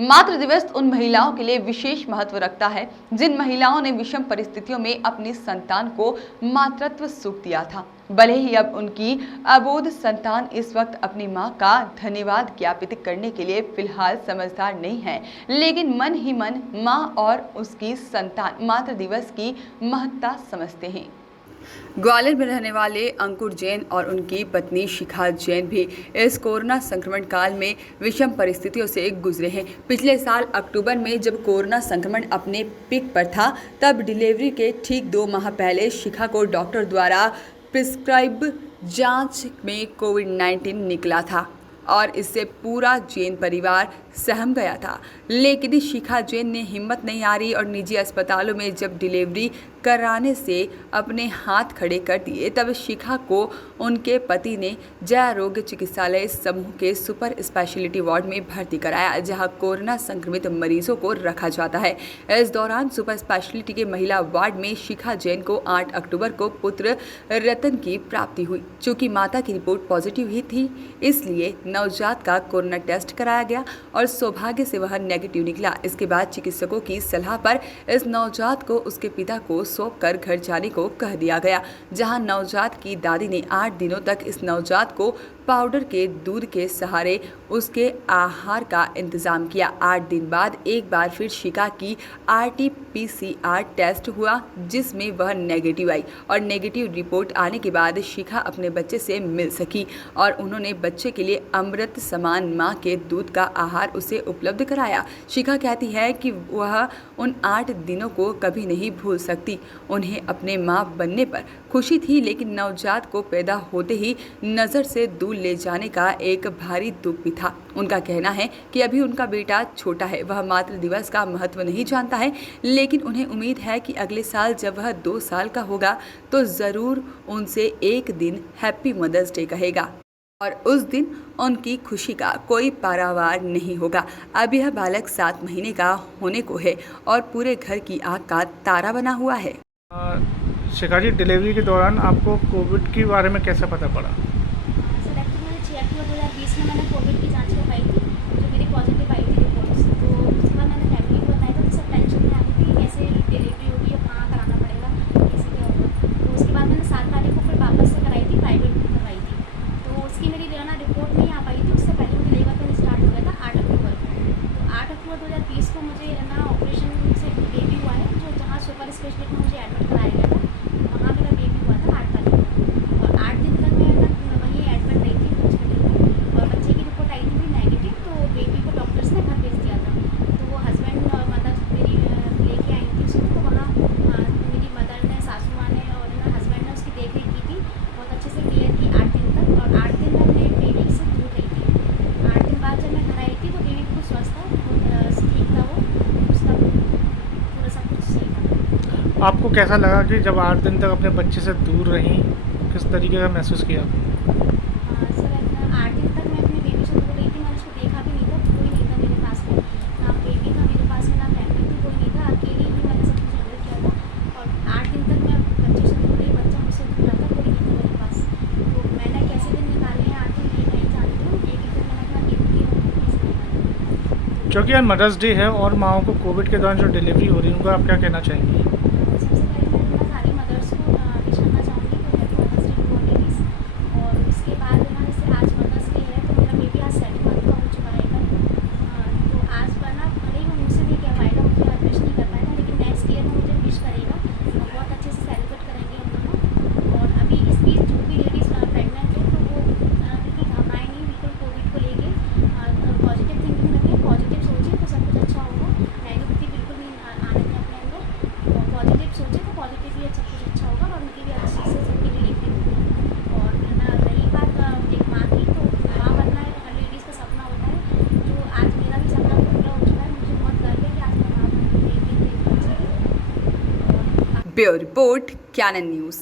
मातृ दिवस उन महिलाओं के लिए विशेष महत्व रखता है जिन महिलाओं ने विषम परिस्थितियों में अपनी संतान को मातृत्व सुख दिया था। भले ही अब उनकी अबोध संतान इस वक्त अपनी मां का धन्यवाद ज्ञापित करने के लिए फिलहाल समझदार नहीं है, लेकिन मन ही मन मां और उसकी संतान मातृ दिवस की महत्ता समझते हैं। ग्वालियर में रहने वाले अंकुर जैन और उनकी पत्नी शिखा जैन भी इस कोरोना संक्रमण काल में विषम परिस्थितियों से गुजरे हैं। पिछले साल अक्टूबर में जब कोरोना संक्रमण अपने पीक पर था, तब डिलीवरी के ठीक 2 माह पहले शिखा को डॉक्टर द्वारा प्रिस्क्राइब जांच में कोविड-19 निकला था और इससे पूरा जैन परिवार सहम गया था। लेकिन शिखा जैन ने हिम्मत नहीं हारी और निजी अस्पतालों में जब डिलीवरी कराने से अपने हाथ खड़े कर दिए, तब शिखा को उनके पति ने जय आरोग्य चिकित्सालय समूह के सुपर स्पेशलिटी वार्ड में भर्ती कराया, जहां कोरोना संक्रमित मरीजों को रखा जाता है। इस दौरान सुपर स्पेशलिटी के महिला वार्ड में शिखा जैन को 8 अक्टूबर को पुत्र रतन की प्राप्ति हुई। चूंकि माता की रिपोर्ट पॉजिटिव ही थी, इसलिए नवजात का कोरोना टेस्ट कराया गया और सौभाग्य से वह नेगेटिव निकला। इसके बाद चिकित्सकों की सलाह पर इस नवजात को उसके पिता को सौंपकर घर जाने को कह दिया गया, जहां नवजात की दादी ने 8 दिनों तक इस नवजात को पाउडर के दूध के सहारे उसके आहार का इंतजाम किया। 8 दिन बाद एक बार फिर शिखा की RT-PCR टेस्ट हुआ, जिसमें वह नेगेटिव आई और नेगेटिव रिपोर्ट आने के बाद शिखा अपने बच्चे से मिल सकी और उन्होंने बच्चे के लिए अमृत समान मां के दूध का आहार उसे उपलब्ध कराया। शिखा कहती है कि वह उन 8 दिनों को कभी नहीं भूल सकती। उन्हें अपने मां बनने पर खुशी थी, लेकिन नवजात को पैदा होते ही नज़र से दूर ले जाने का एक भारी दुख भी था। उनका कहना है कि अभी उनका बेटा छोटा है, वह मातृ दिवस का महत्व नहीं जानता है, लेकिन उन्हें उम्मीद है कि अगले साल जब वह 2 साल का होगा तो ज़रूर उनसे एक दिन हैप्पी मदर्स डे कहेगा और उस दिन उनकी खुशी का कोई पारावार नहीं होगा। अब यह बालक 7 महीने का होने को है और पूरे घर की आँख का तारा बना हुआ है। शिखा जी, डिलीवरी के दौरान आपको कोविड के बारे में कैसे पता पड़ा? सर एक्चुअली मैंने 6 अक्टूबर 2020 में मैंने कोविड की जांच करवाई थी, जो मेरी पॉजिटिव आई थी रिपोर्ट्स। तो उसके बाद मैंने फैमिली को बताया था, तो सब टेंशन में आ रही थी कैसे डिलीवरी होगी और कहाँ कराना पड़ेगा, कैसे क्या होगा। तो उसके बाद मैंने 7 तारीख को फिर वापस से कराई थी, प्राइवेट करवाई थी। तो उसकी मेरी रिपोर्ट नहीं आ पाई थी, उससे पहले मुझे लेबर पेन स्टार्ट हो गया था 8 अक्टूबर को। तो 8 अक्टूबर 2020 को मुझे ऑपरेशन से बेबी हुआ है, जो जहाँ सुपर स्पेशलिटी में मुझे एडमिट कराया गया था, वहाँ मेरा बेबी हुआ था 8 तारीख को। और 8 दिन तक मैं वहीं एडमिट रही थी हॉस्पिटल में और बच्चे की रिपोर्ट आई थी नेगेटिव। तो बेबी को डॉक्टर्स ने घर भेज दिया था। तो वो हस्बैंड और मदर मेरी लेके आई थी उसको। तो वहाँ मेरी मदर ने, सासू माँ ने और हस्बैंड ने उसकी देख रेख की थी, बहुत अच्छे से केयर की 8 दिन तक। और 8 दिन मैं अपने बेबी से दूर रही थी। 8 दिन बाद जब मैं घर आई थी तो बेबी बिल्कुल स्वस्थ था, बहुत ठीक था, वो उसका पूरा सब कुछ सही था। आपको कैसा लगा कि जब 8 दिन तक अपने बच्चे से दूर रहीं, किस तरीके का महसूस किया? सर 8 दिन तक मैं अपने बेबी से दूर रही थी, मैंने उसको देखा भी नहीं था, कोई नहीं था मेरे पास में, ना बेबी था मेरे पास में, ना फैमिली थी, कोई नहीं था, अकेले ही मैंने सब कुछ हैंडल किया था। और 8 दिन तक मैं बच्चे से दूर रही, बच्चा मुझसे दूर रहा था, कोई नहीं था मेरे पास। तो मैंने कैसे दिन निकाले हैं 8 दिन ये नहीं जानती हूँ, एक दिन मैंने अपना गिफ्ट किया कैसे निकाले। क्योंकि आज मदर्स डे है और माओं को कोविड के दौरान जो डिलीवरी हो रही है, उनको आप क्या कहना चाहेंगी? सबसे पहले मैं सारी मदर्स को विश करना चाहूँगी तो happy mother's day to all ladies. और उसके बाद जैसे आज मदर्स डे है, तो मेरा बेबी आज 7 मंथ का हो चुका है कल। तो आज भले ही वो मुझसे नहीं कह पाएगा, मुझे आज विश नहीं कर पाएगा, लेकिन नेक्स्ट ईयर में मुझे विश करेगा और बहुत अच्छे से सेलिब्रेट करेंगे हम दोनों। और अभी इस बीच जो भी लेडीज़ प्रेगनेंट है, तो वो बिल्कुल घबराएं नहीं, बिल्कुल कोविड को लेके पॉजिटिव थिंकिंग रखें, पॉजिटिव सोचें तो सब कुछ अच्छा होगा। नेगेटिविटी बिल्कुल नहीं आने दें अपने अंदर, और पॉजिटिव सोचें तो पॉजिटिवली सब कुछ अच्छा होगा और उनकी भी अच्छी से सबकी डिलीवरी होगी। और रही बात एक माँ की, तो माँ बनना हर लेडीज़ का सपना होता है, जो आज मेरा भी सपना पूरा हो चुका है। मुझे बहुत गर्व है कि आज मैं माँ बन गई, बेबी देख बच्चे की। Bureau report, Canon news.